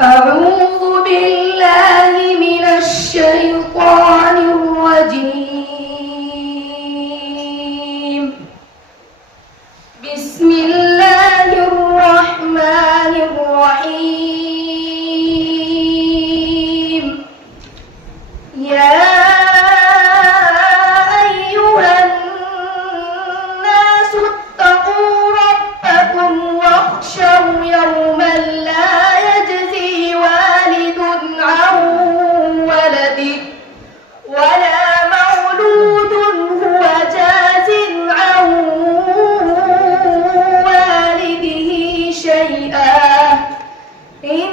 أعوذ بالله من الشيطان الرجيم. بسم الله الرحمن الرحيم. يا أيها الناس اتقوا ربكم واخشوا يوما لا يجزي والد عن ولده ولا مولود هو جاز عن والده شيئا إن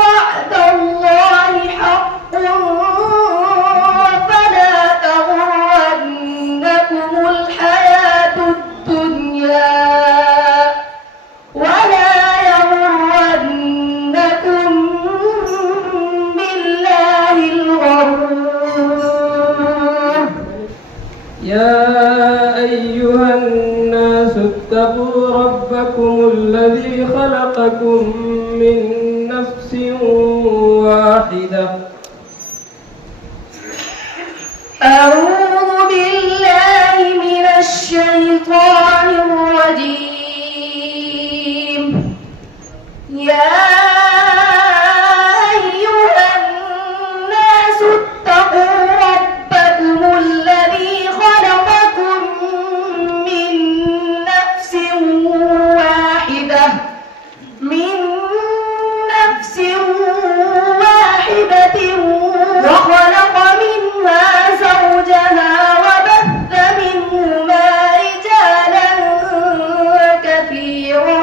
وعد الله حق فلا تغرنكم الحياة الدنيا ولا يغرنكم بالله الغرور. يا أيها الناس اتقوا ربكم الذي خلقكم من نفس واحدة. أعوذ بالله من الشيطان الرجيم. يا أيها الناس اتقوا ربكم الذي خلقكم من نفس واحدة وخلق منها زوجها وبث منهما رجالا كثيرا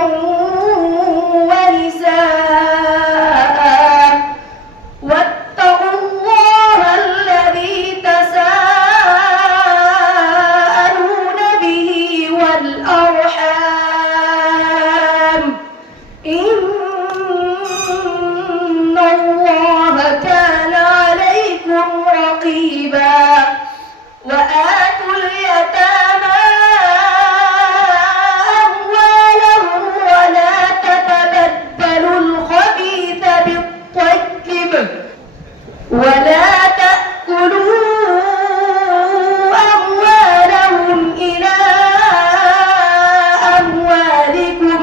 ونساء واتقوا الله الذي تساءلون به والأرحام إن الله كان عليكم رقيبا. وآتوا اليتامى أموالهم ولا تتبدلوا الخبيث بالطيب ولا تأكلوا أموالهم إلى أموالكم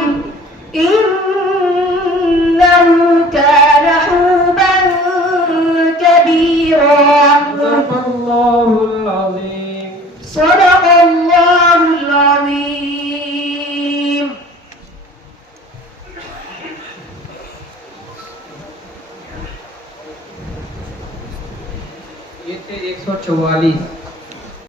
إنه كان حوبا كبيرا. صدق الله العظيم. صدق الله العظيم. ये थे 144